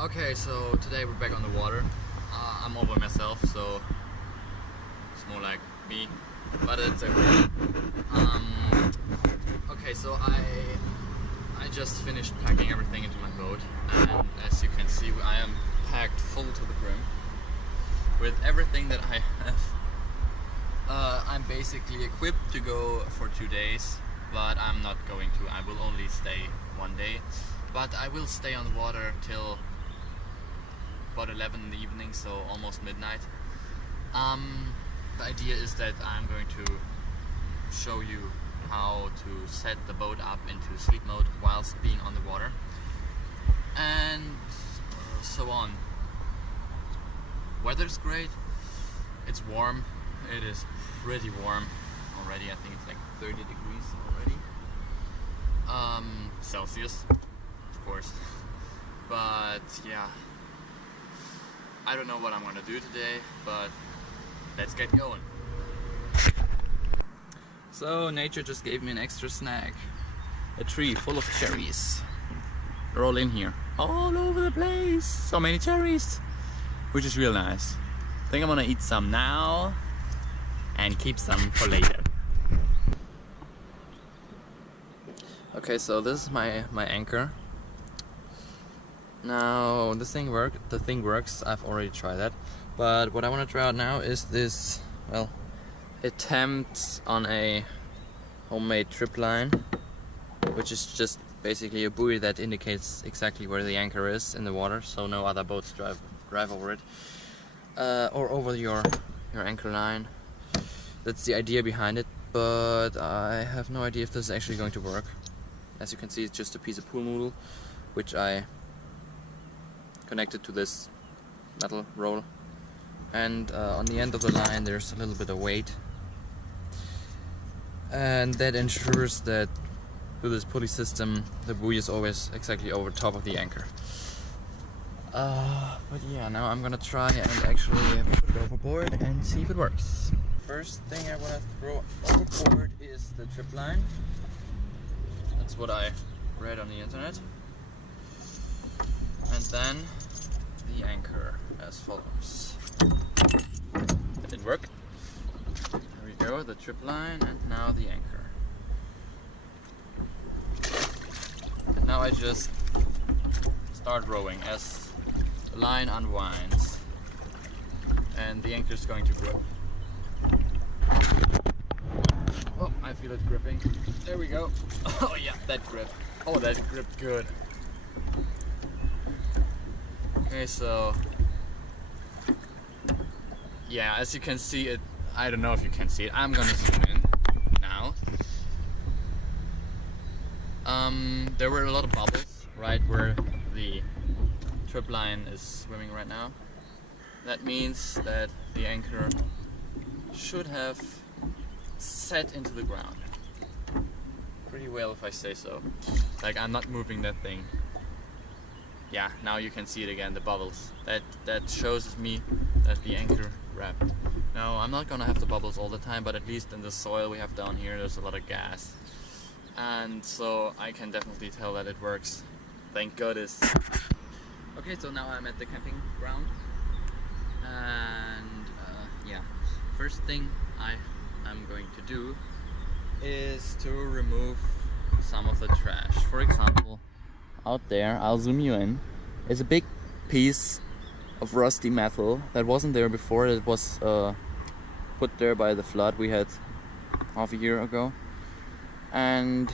Okay, so today we're back on the water. I'm all by myself, so it's more like me, but it's okay. Okay, so I just finished packing everything into my boat, and as you can see, I am packed full to the brim with everything that I have. I'm basically equipped to go for 2 days, but I'm not going to. I will only stay 1 day, but I will stay on the water till about 11 in the evening, so almost midnight. The idea is that I'm going to show you how to set the boat up into sleep mode whilst being on the water, and so on. Weather's great, it's warm, it is pretty warm already. I think it's like 30 degrees already. Celsius, of course. But yeah, I don't know what I'm gonna do today, but let's get going. So nature just gave me an extra snack. A tree full of cherries. They're all in here, all over the place. So many cherries, which is real nice. I think I'm gonna eat some now and keep some for later. Okay, so this is my anchor. Now the thing works. I've already tried that, but what I want to try out now is this, well, attempt on a homemade tripline, which is just basically a buoy that indicates exactly where the anchor is in the water, so no other boats drive over it, or over your anchor line. That's the idea behind it, but I have no idea if this is actually going to work. As you can see, it's just a piece of pool noodle, which I connected to this metal roll, and on the end of the line there's a little bit of weight, and that ensures that with this pulley system the buoy is always exactly over top of the anchor. But yeah, now I'm gonna try and actually put it overboard and see if it works. First thing I want to throw overboard is the tripline. That's what I read on the internet. And then the anchor as follows. That didn't work. There we go, the tripline, and now the anchor. And now I just start rowing as the line unwinds, and the anchor is going to grow. Oh, I feel it gripping. There we go. Oh yeah, that grip. Oh, that gripped good. Okay, so yeah, as you can see it, I don't know if you can see it, I'm gonna zoom in now. There were a lot of bubbles right where the tripline is swimming right now. That means that the anchor should have set into the ground pretty well, if I say so. Like, I'm not moving that thing. Yeah, now you can see it again, the bubbles. That shows me that the anchor wrapped. Now, I'm not gonna have the bubbles all the time, but at least in the soil we have down here, there's a lot of gas. And so I can definitely tell that it works. Thank goodness. Okay, so now I'm at the camping ground. And yeah, first thing I'm going to do is to remove some of the trash. For example, out there, I'll zoom you in, is a big piece of rusty metal that wasn't there before. It was put there by the flood we had half a year ago, and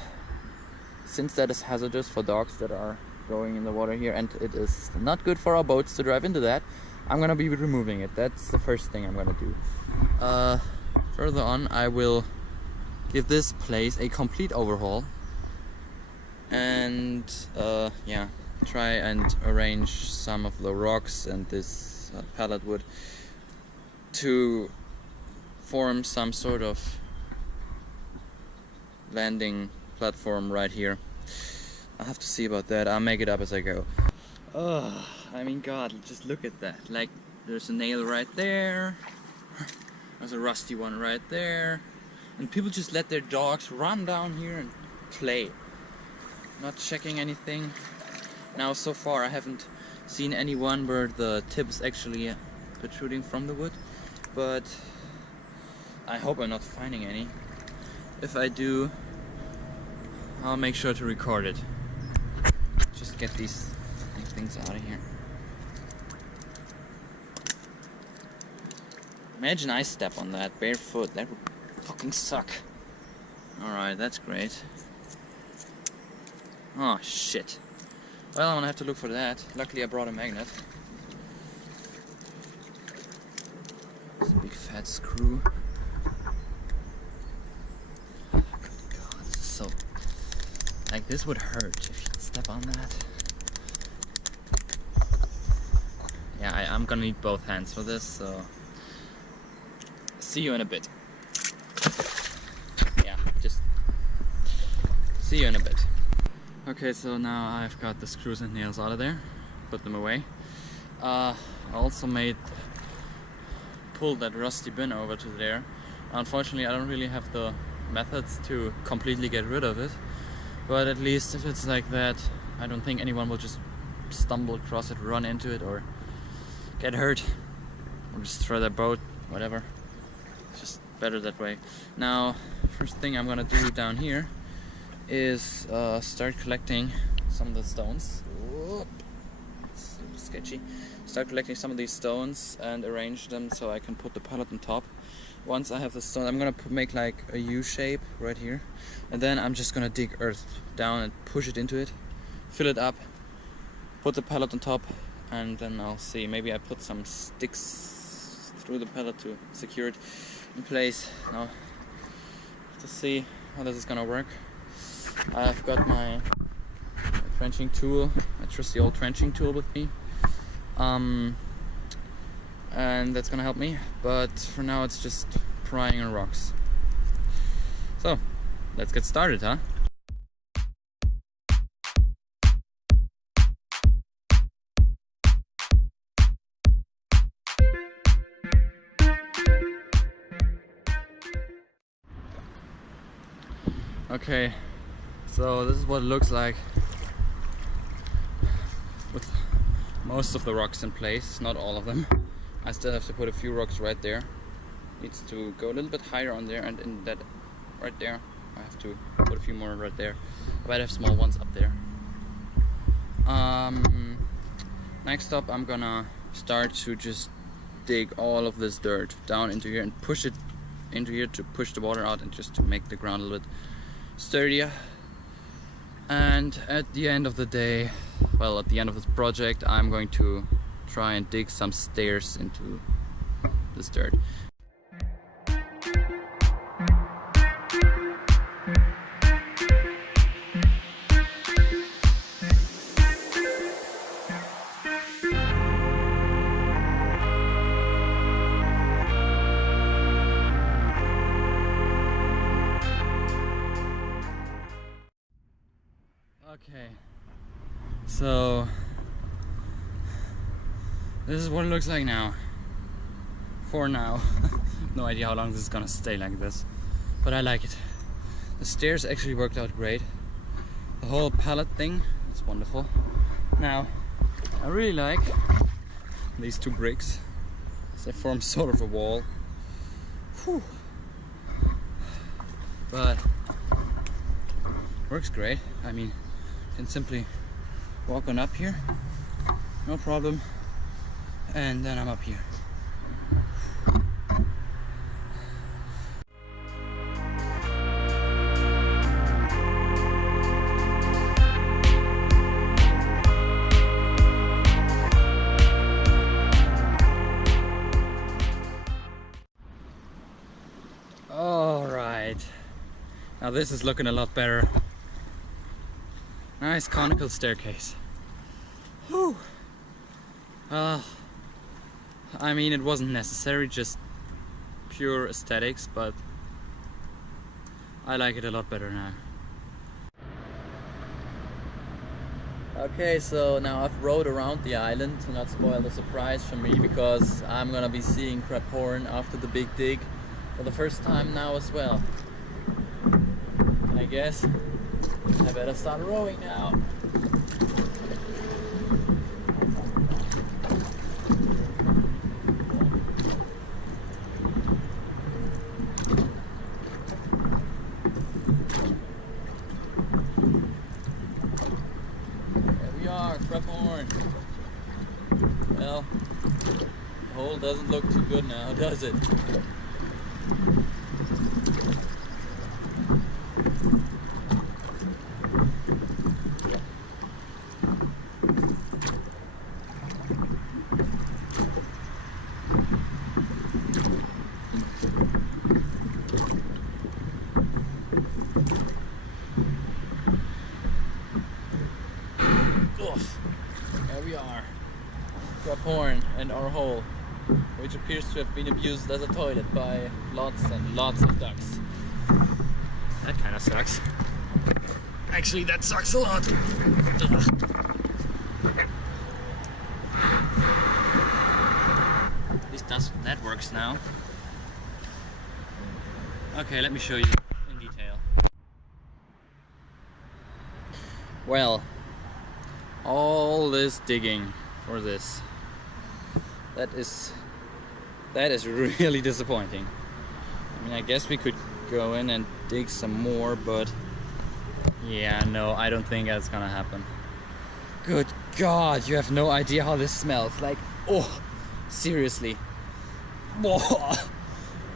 since that is hazardous for dogs that are going in the water here, and it is not good for our boats to drive into that, I'm gonna be removing it. That's the first thing I'm gonna do. Further on, I will give this place a complete overhaul, and yeah, try and arrange some of the rocks and this pallet wood to form some sort of landing platform right here. I'll have to see about that. I'll make it up as I go. Oh, I mean, God, just look at that. Like, there's a nail right there, there's a rusty one right there, and people just let their dogs run down here and play, not checking anything. Now, so far I haven't seen anyone where the tip is actually protruding from the wood, but I hope I'm not finding any. If I do, I'll make sure to record it. Just get these things out of here. Imagine I step on that barefoot. That would fucking suck. Alright, that's great. Oh shit. Well, I'm gonna have to look for that. Luckily I brought a magnet. It's a big fat screw. Oh, good God, this is so... Like, this would hurt if you step on that. Yeah, I'm gonna need both hands for this, so... See you in a bit. Yeah, just... See you in a bit. Okay, so now I've got the screws and nails out of there. Put them away. I also pulled that rusty bin over to there. Unfortunately, I don't really have the methods to completely get rid of it. But at least if it's like that, I don't think anyone will just stumble across it, run into it, or get hurt, or just throw their boat, whatever. It's just better that way. Now, first thing I'm gonna do down here is start collecting some of the stones. Whoop. It's a little sketchy. Start collecting some of these stones and arrange them so I can put the pallet on top. Once I have the stone, I'm gonna make like a U shape right here, and then I'm just gonna dig earth down and push it into it, fill it up, put the pallet on top, and then I'll see. Maybe I put some sticks through the pallet to secure it in place. Now, to see how this is gonna work, I've got my trenching tool, my trusty old trenching tool with me. And that's gonna help me, but for now it's just prying on rocks. So, let's get started, huh? Okay, so this is what it looks like with most of the rocks in place, not all of them. I still have to put a few rocks right there. Needs to go a little bit higher on there, and in that right there I have to put a few more right there. I might have small ones up there. Next up, I'm gonna start to just dig all of this dirt down into here and push it into here to push the water out and just to make the ground a little bit sturdier. And at the end of the day, well, at the end of this project, I'm going to try and dig some stairs into this dirt. Okay, so this is what it looks like now. For now. No idea how long this is gonna stay like this, but I like it. The stairs actually worked out great. The whole pallet thing is wonderful. Now, I really like these two bricks. They form sort of a wall. Whew. But works great. I mean, you can simply walk on up here, no problem, and then I'm up here. Alright, now this is looking a lot better. Nice conical staircase. Whew. I mean, it wasn't necessary, just pure aesthetics, but I like it a lot better now. Okay, so now I've rode around the island to not spoil the surprise for me, because I'm gonna be seeing crab horn after the big dig for the first time now as well. And I guess I better start rowing now. hole doesn't look too good now, does it? There we are. Our horn and our hole, which appears to have been abused as a toilet by lots and lots of ducks. That kind of sucks. Actually, that sucks a lot. Ugh. At least that works now. Okay, let me show you in detail. Well, all this digging for this. That is really disappointing. I mean, I guess we could go in and dig some more, but yeah, no, I don't think that's gonna happen. Good God, you have no idea how this smells. Like, oh, seriously. Oh,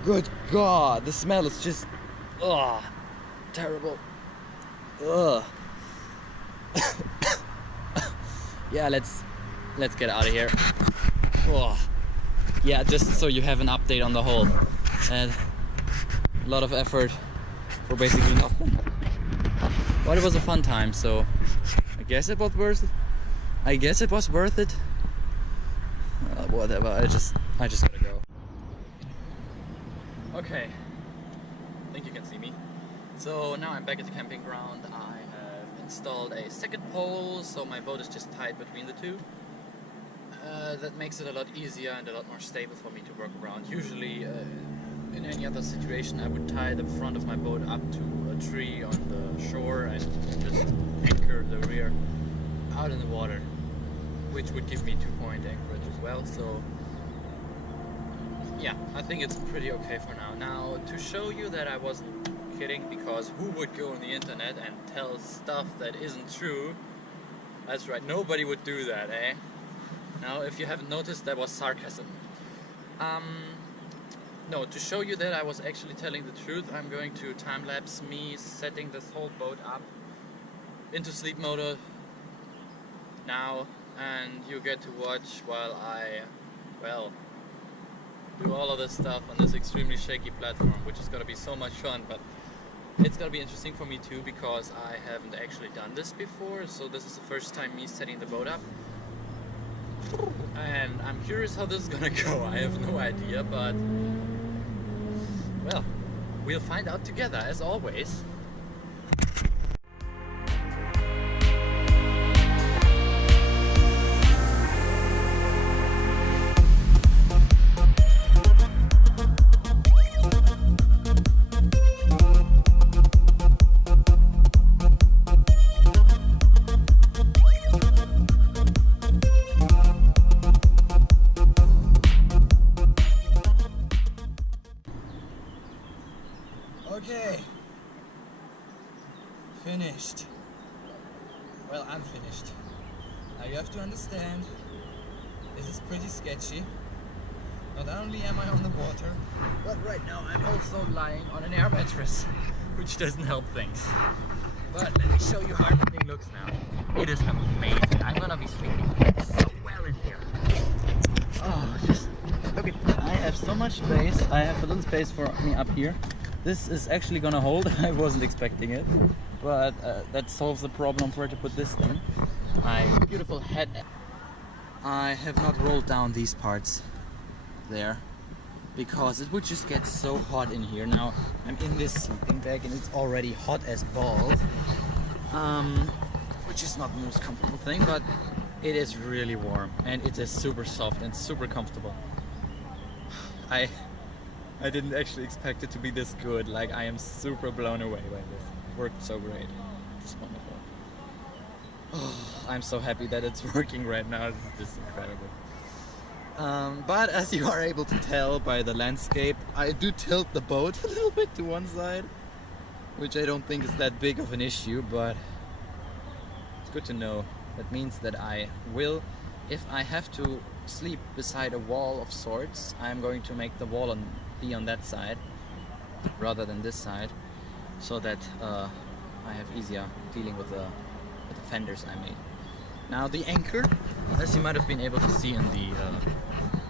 good God, the smell is just, oh, terrible. Ugh. Yeah, let's get out of here. Oh. Yeah, just so you have an update on the hole. And a lot of effort for basically nothing. But it was a fun time, so I guess it was worth it. Whatever, I just gotta go. Okay, I think you can see me. So now I'm back at the camping ground. I have installed a second pole, so my boat is just tied between the two. That makes it a lot easier and a lot more stable for me to work around. Usually, in any other situation, I would tie the front of my boat up to a tree on the shore and just anchor the rear out in the water, which would give me 2-point anchorage as well. So yeah, I think it's pretty okay for now. Now, to show you that I wasn't kidding, because who would go on the internet and tell stuff that isn't true? That's right, nobody would do that, eh? Now, if you haven't noticed, that was sarcasm. No, to show you that I was actually telling the truth, I'm going to time-lapse me setting this whole boat up into sleep mode now, and you get to watch while I, well, do all of this stuff on this extremely shaky platform, which is going to be so much fun. But it's going to be interesting for me too, because I haven't actually done this before, so this is the first time me setting the boat up. And I'm curious how this is gonna go. I have no idea, but well, we'll find out together as always. Okay, finished. Well, I'm finished. Now you have to understand, this is pretty sketchy. Not only am I on the water, but right now I'm also lying on an air mattress, which doesn't help things. But let me show you how everything looks now. It is amazing. I'm gonna be sleeping so well in here. Oh, just look at that. I have so much space. I have a little space for me up here. This is actually gonna hold. I wasn't expecting it, but that solves the problem for where to put this thing. My beautiful head. I have not rolled down these parts there because it would just get so hot in here. Now I'm in this sleeping bag and it's already hot as balls, which is not the most comfortable thing, but it is really warm and it is super soft and super comfortable. I didn't actually expect it to be this good. Like, I am super blown away by this. It worked so great. It's wonderful. Oh, I'm so happy that it's working right now. This is just incredible. But as you are able to tell by the landscape, I do tilt the boat a little bit to one side, which I don't think is that big of an issue, but it's good to know. That means that I will if I have to sleep beside a wall of sorts, I'm going to make the wall be on that side rather than this side, so that I have easier dealing with the fenders I made. Now the anchor, as you might have been able to see in the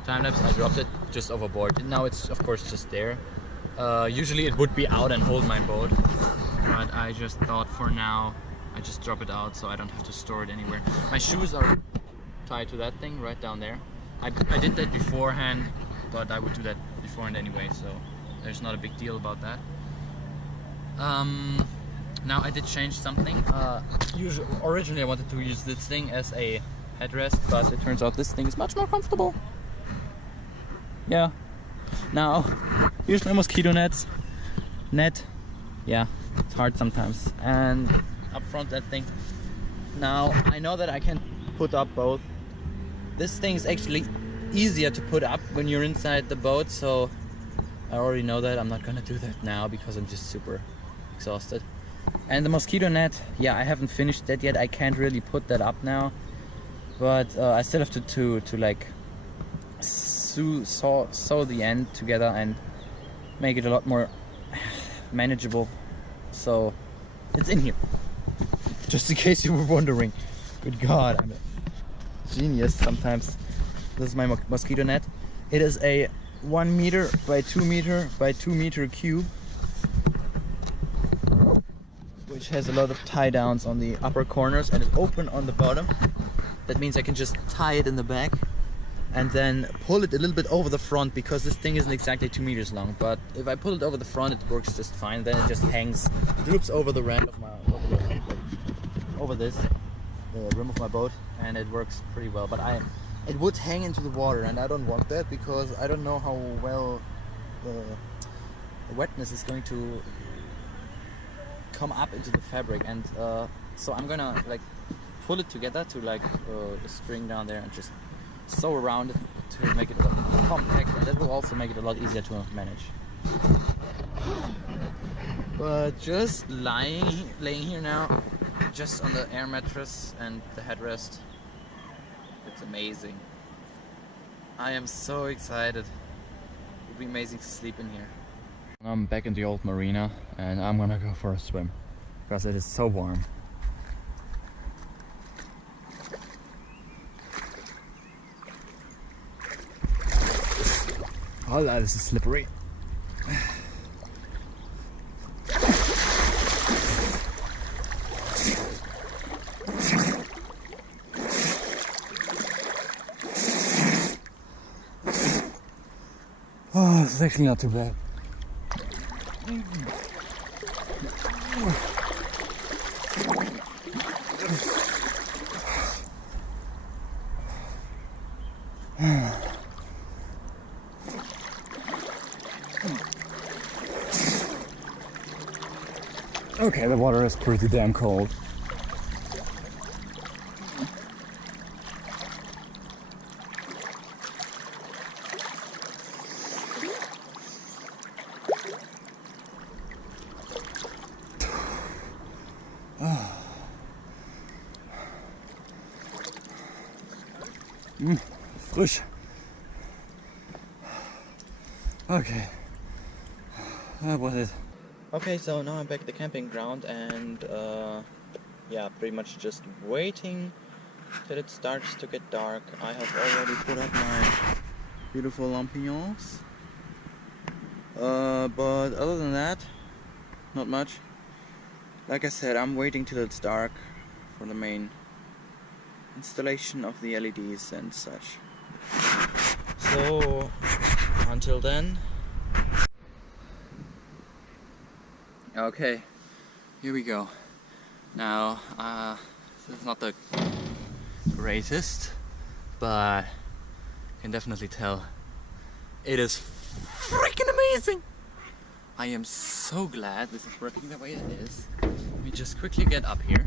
time lapse, I dropped it just overboard. Now it's of course just there. Usually it would be out and hold my boat, but I just thought for now I just drop it out so I don't have to store it anywhere. My shoes are tied to that thing right down there. I did that beforehand, but I would do that beforehand anyway, so there's not a big deal about that. Now I did change something. Originally I wanted to use this thing as a headrest, but it turns out this thing is much more comfortable. Yeah. Now, here's my mosquito net. Yeah, it's hard sometimes. And up front that thing. Now, I know that I can put up both. This thing is actually easier to put up when you're inside the boat, so I already know that. I'm not gonna do that now because I'm just super exhausted. And the mosquito net, yeah, I haven't finished that yet. I can't really put that up now, but I still have to like sew the end together and make it a lot more manageable. So it's in here, just in case you were wondering. Good God, I'm a genius sometimes. This is my mosquito net. It is a 1 meter by 2 meter by 2 meter cube, which has a lot of tie downs on the upper corners and is open on the bottom. That means I can just tie it in the back and then pull it a little bit over the front, because this thing isn't exactly 2 meters long, but if I pull it over the front it works just fine. Then it just hangs, droops over the rim of my the rim of my boat, and it works pretty well. But it would hang into the water, and I don't want that because I don't know how well the wetness is going to come up into the fabric, and so I'm gonna like pull it together to like a string down there and just sew around it to make it a lot more compact, and that will also make it a lot easier to manage. But just laying here now, just on the air mattress and the headrest, it's amazing. I am so excited. It would be amazing to sleep in here. I'm back in the old marina and I'm gonna go for a swim because it is so warm. Oh, this is slippery. Oh, it's actually not too bad. Okay, the water is pretty damn cold. Frisch. Okay, that was it. Okay, so now I'm back at the camping ground and yeah, pretty much just waiting till it starts to get dark. I have already put up my beautiful lampions, but other than that, not much. Like I said, I'm waiting till it's dark for the main installation of the LEDs and such. So until then. Okay, here we go. Now, this is not the greatest, but you can definitely tell it is freaking amazing. I am so glad this is working the way it is. Let me just quickly get up here.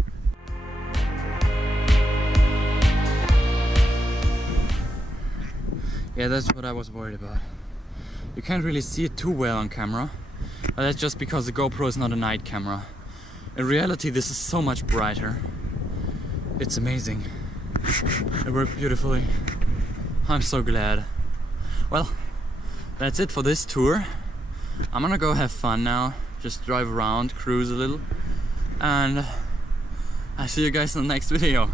Yeah, that's what I was worried about. You can't really see it too well on camera, but that's just because the GoPro is not a night camera. In reality, this is so much brighter. It's amazing. It worked beautifully. I'm so glad. Well, that's it for this tour. I'm gonna go have fun now. Just drive around, cruise a little. And I'll see you guys in the next video.